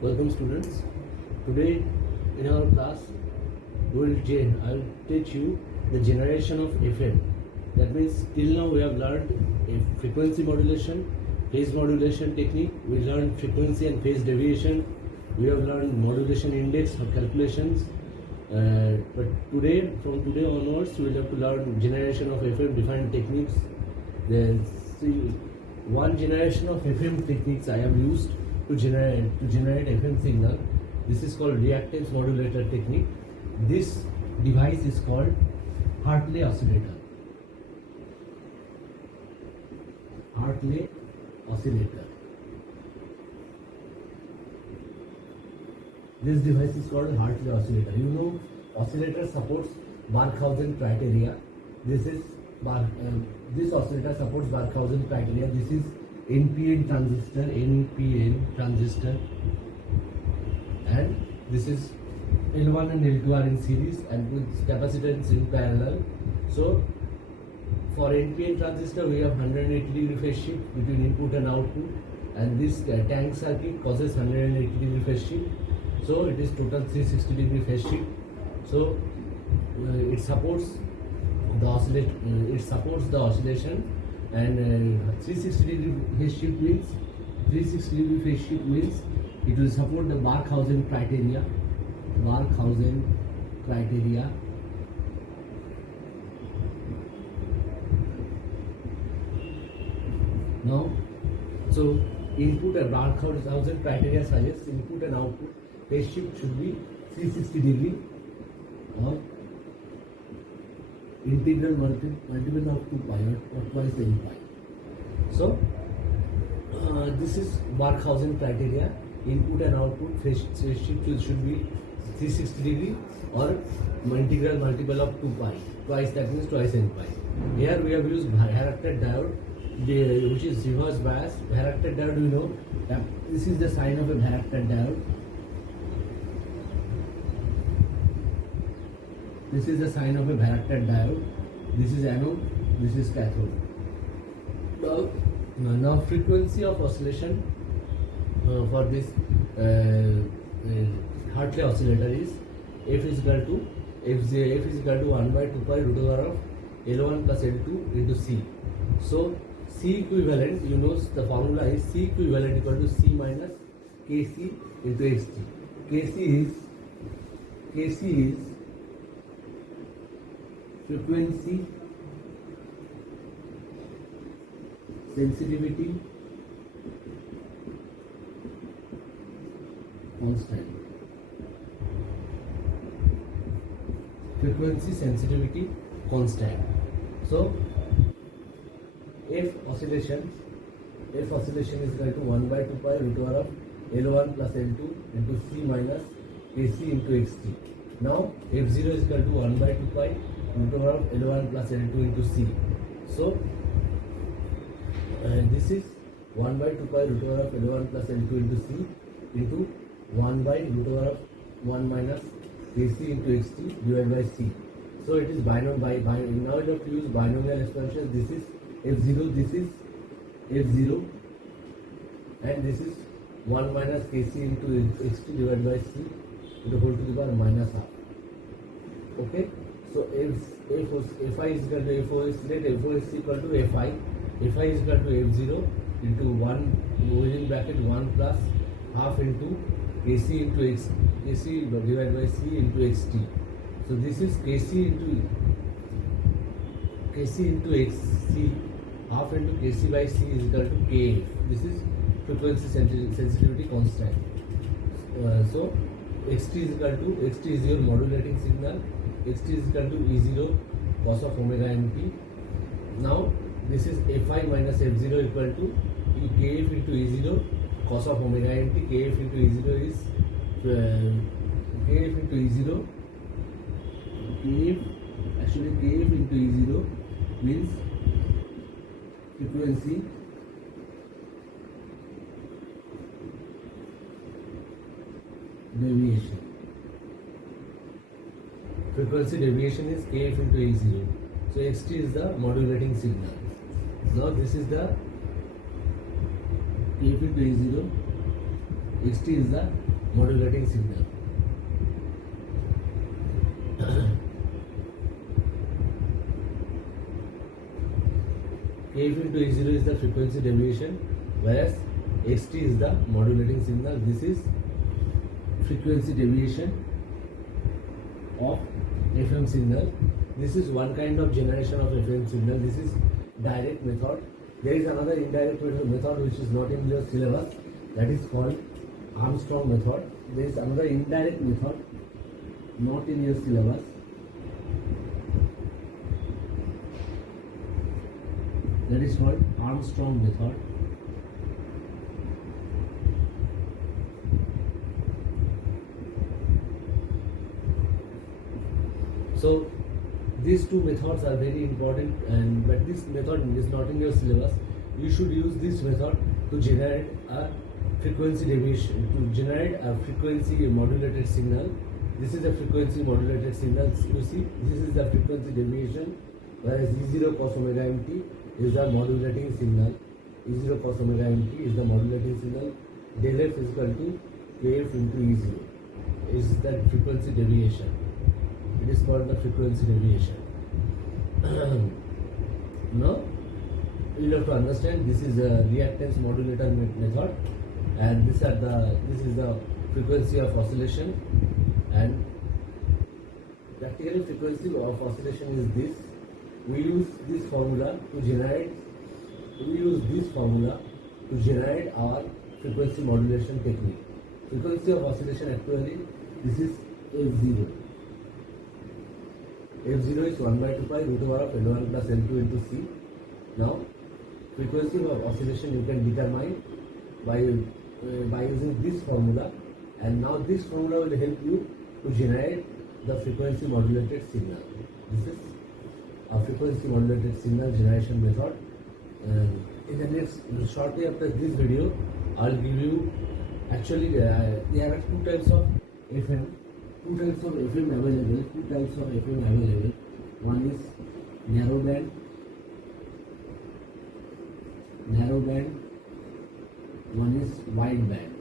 Welcome students. Today in our class I'll teach you the generation of FM. That means till now we have learned a frequency modulation, phase modulation technique. We learned frequency and phase deviation. We have learned modulation index for calculations. But from today onwards, we will have to learn generation of FM different techniques. One generation of FM techniques I have used to generate FM signal. This is called reactance modulator technique. This device is called Hartley oscillator. Hartley oscillator. This device is called Hartley oscillator. You know, oscillator supports Barkhausen criteria. This oscillator supports Barkhausen criteria. This is NPN transistor, and this is L1 and L2 are in series and with capacitance in parallel. So for NPN transistor we have 180 degree phase shift between input and output, and this tank circuit causes 180 degree phase shift. So it is total 360 degree phase shift. So it supports the oscillation, and 360 degree phase shift means it will support the Barkhausen criteria. Now, so input and Barkhausen criteria suggests input and output phase shift should be 360 degree or integral multiple of 2 pi or twice n pi. So this is Barkhausen criteria. Input and output phase shift should be 360 degree or integral multiple of 2 pi. Twice, that means twice n pi. Here we have used Haracted diode, which is reverse bias. Haracted diode, we know that this is the sign of a Haracted diode. This is the sign of a Haracted diode. This is anode, this is cathode. Now frequency of oscillation for this Hartley oscillator is F is equal to 1 by 2 pi root over of L1 plus L2 into C. So C equivalent, you know the formula is C equivalent equal to C minus Kc into Xt. Kc is frequency, sensitivity, constant. Frequency, sensitivity, constant. So F oscillation is equal to 1 by 2 pi root over of L1 plus L2 into C minus Kc into Xt. Now F0 is equal to 1 by 2 pi root over of L1 plus L2 into C. So this is 1 by 2 pi root over of L1 plus L2 into C into 1 by root over of 1 minus Kc into Xt divided by C. So it is binomial. Now you have to use binomial expansion. This is F0, this is F0, and this is 1 minus Kc into Xt divided by C into whole to the power minus half. Okay. So Fi is equal to Fo is equal to Fi. Fi is equal to F0 into 1 within bracket 1 plus half into Kc into X, Kc divided by C into Xt. So this is Kc into Xc, half into Kc by C is equal to Kf. This is frequency sensitivity constant. So Xt is your modulating signal. Xt is equal to E0 cos of omega nt. Now this is Fi minus F0 equal to Kf into E0 cos of omega nt. Kf into E0 is Kf into E0 means frequency deviation. Frequency deviation is Kf into E0. So Xt is the modulating signal. Now this is the Kf into A0 xt is the modulating signal. kf into a0 is the frequency deviation, whereas xt is the modulating signal. This is frequency deviation of FM signal. This is one kind of generation of FM signal. This is direct method. There is another indirect method which is not in your syllabus, that is called Armstrong method. There is another indirect method not in your syllabus. That is called Armstrong method. So these two methods are very important, but this method is not in your syllabus. You should use this method to generate a frequency deviation, to generate a frequency modulated signal. This is a frequency modulated signal. You see, this is the frequency deviation, whereas E0 cos omega mt is the modulating signal. E0 cos omega mt is the modulating signal. Del f is equal to kf into E0 is the frequency deviation. It is called the frequency deviation. Now you have to understand this is a reactance modulator method, and this is the frequency of oscillation, and practically frequency of oscillation is this. We use this formula to generate our frequency modulation technique. Frequency of oscillation, actually this is f0. f0 is 1 by 2 pi root over of L1 plus L2 into C. Now frequency of oscillation you can determine by using this formula, and now this formula will help you to generate the frequency modulated signal. This is a frequency modulated signal generation method. In the next, shortly after this video, I'll give you, actually there are two types of FM available. One is narrow band, one is wide band.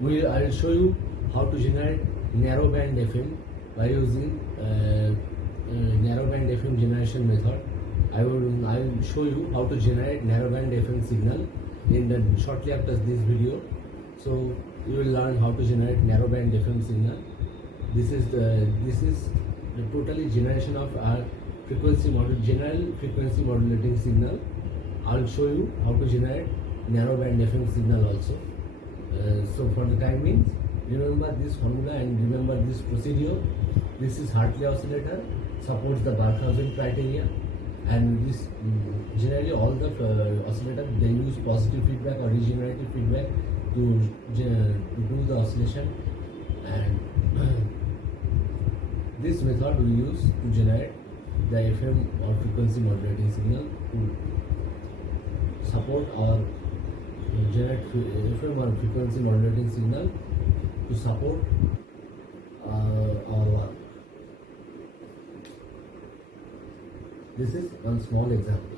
I will show you how to generate narrow band FM by using narrow band FM generation method. I will show you how to generate narrow band FM signal in the shortly after this video. So you will learn how to generate narrow band FM signal. This is the totally generation of our general frequency modulating signal. I'll show you how to generate narrow band FM signal also. So for the time being, remember this formula and remember this procedure. This is Hartley oscillator, supports the Barkhausen criteria, and this generally all the oscillators, they use positive feedback or regenerative feedback to do the oscillation, and this method we use to generate the FM or frequency modulating signal to support our generate FM or frequency modulating signal to support our work. This is one small example.